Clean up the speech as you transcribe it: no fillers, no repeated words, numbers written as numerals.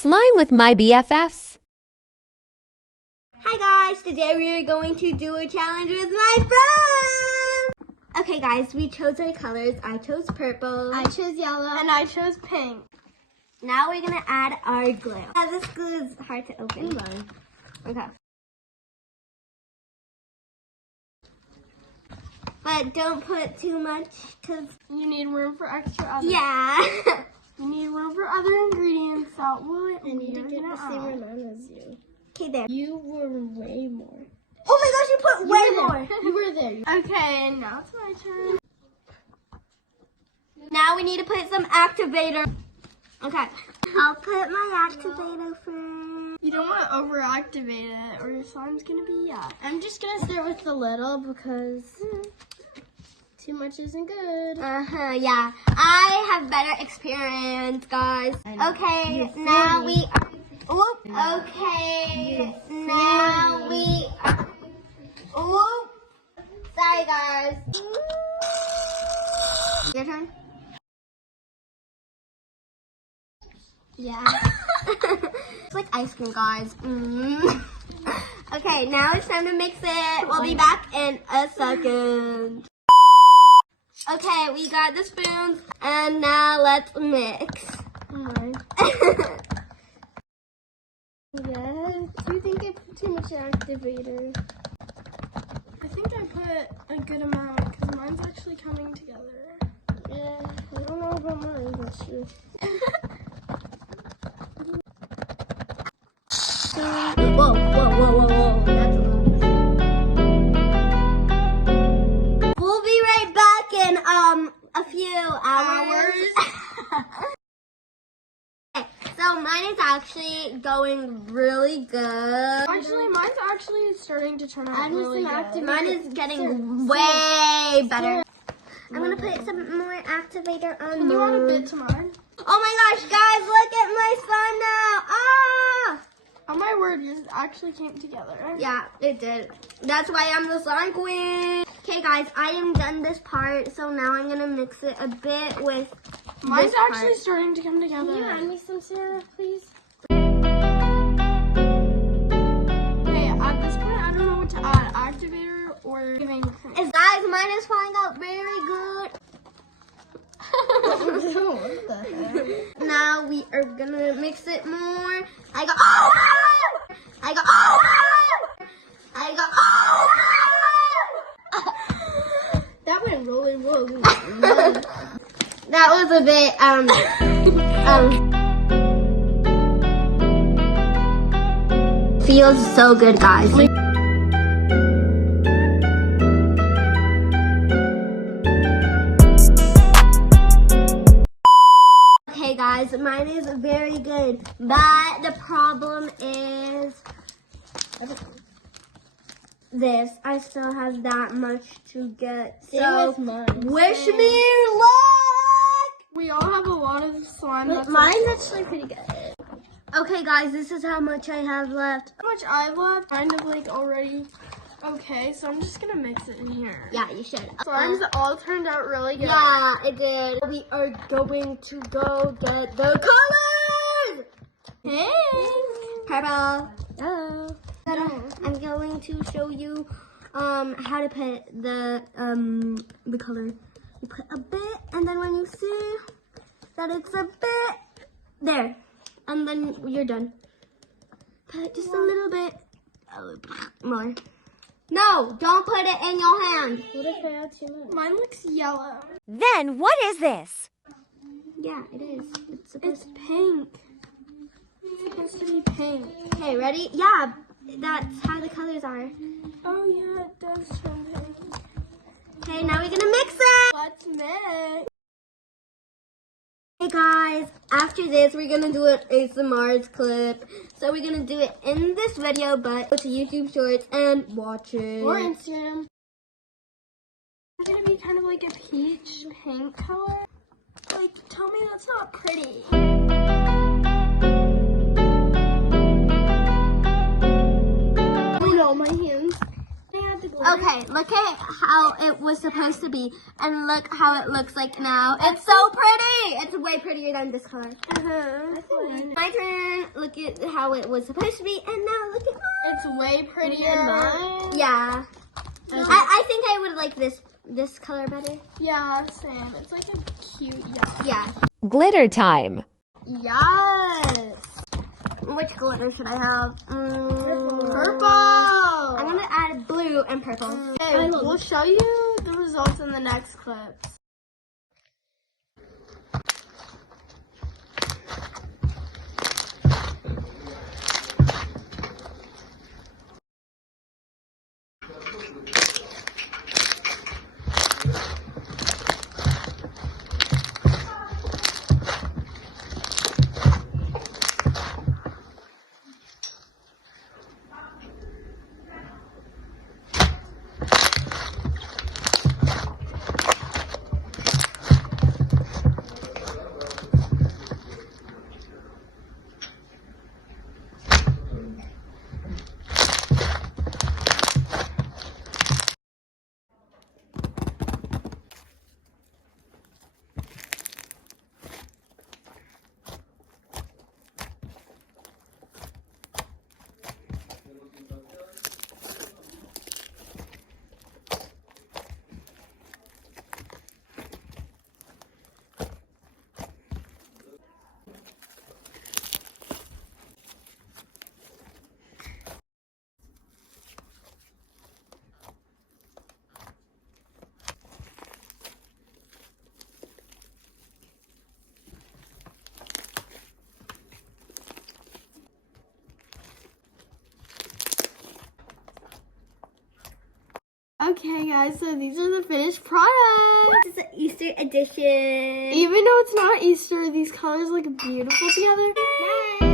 Slime with my BFFs. Hi guys, today we are going to do a challenge with my friends. Okay guys, we chose our colors. I chose purple. I chose yellow. And I chose pink. Now we're gonna add our glue. This glue is hard to open. Okay. But don't put too much because you need room for extra other. Yeah. You need room for other ingredients that will. I need to get the same amount as you. Okay, there. You were way more. Oh my gosh, you put way more. You were there. Okay, now it's my turn. Now we need to put some activator. Okay. I'll put my activator first. You don't want to over-activate it or your slime's going to be yuck. I'm just going to start with the little because too much isn't good. Yeah. I have better experience, guys. Okay, now we are... Whoop. Okay, now we are... Whoop. Sorry, guys. Your turn. Yeah. It's like ice cream, guys. Okay, now it's time to mix it. We'll be back in a second. Okay, we got the spoons, and now let's mix. Yeah, do you think I put too much activator? I think I put a good amount because mine's actually coming together. Yeah, I don't know about mine, that's true. Whoa. That's a little bit. We'll be right back in a few hours. Okay, so mine is actually going really good. Actually, mine's actually starting to turn out really good. Mine is getting way better. I'm gonna put some more activator on. Can you add a bit to mine? Oh my gosh, guys, look at my slime now. Ah! Oh my word, yours actually came together. Yeah, it did. That's why I'm the slime queen. Okay, guys, I am done this part, so now I'm gonna mix it a bit with. Mine's this actually part. starting to come together. Can you add me some syrup, please? Hey, at this point, I don't know what to add, activator or giving cream. Guys, mine is falling out very good. What the heck? Now we are gonna mix it more. I go, oh! I go, oh! I go, oh! That went really. That was a bit, feels so good, guys. Okay, guys, mine is very good, but the problem is this. I still have that much to get. So, wish me luck! We all have a lot of slime. Mine's actually pretty good. Okay, guys, this is how much I have left. How much I left? Kind of like already. Okay, so I'm just gonna mix it in here. Yeah, you should. Slimes all turned out really good. Yeah, it did. We are going to go get the colors. Pink. Purple. Hello. I'm going to show you how to put the color. You put a bit, and then when you see that it's a bit there, and then you're done. Put just a little bit more. No, don't put it in your hand. What if I add too much? Mine looks yellow. Then what is this? Yeah, it is. It's pink. It's supposed to be pink. Okay, ready? Yeah, that's how the colors are. Oh yeah, it does turn pink. Okay, now we're gonna mix it. Let's mix. Hey guys, after this we're gonna do an ASMR clip. So we're gonna do it in this video, but go to YouTube Shorts and watch it. Or Instagram. It's gonna be kind of like a peach pink color. Like, tell me that's not pretty. My hands. Okay, look at how it was supposed to be. And look how it looks like now. It's so pretty. It's way prettier than this color. My turn. Look at how it was supposed to be. And now look at mine. It's way prettier than mine. Yeah. I think I would like this color better. Yeah, same. It's like a cute yellow. Yeah. Glitter time. Yes. Which glitter should I have? Purple. I'm gonna add blue and purple. Okay, we'll show you the results in the next clips. Okay, guys, so these are the finished products. This is the Easter edition. Even though it's not Easter, these colors look beautiful together. Bye.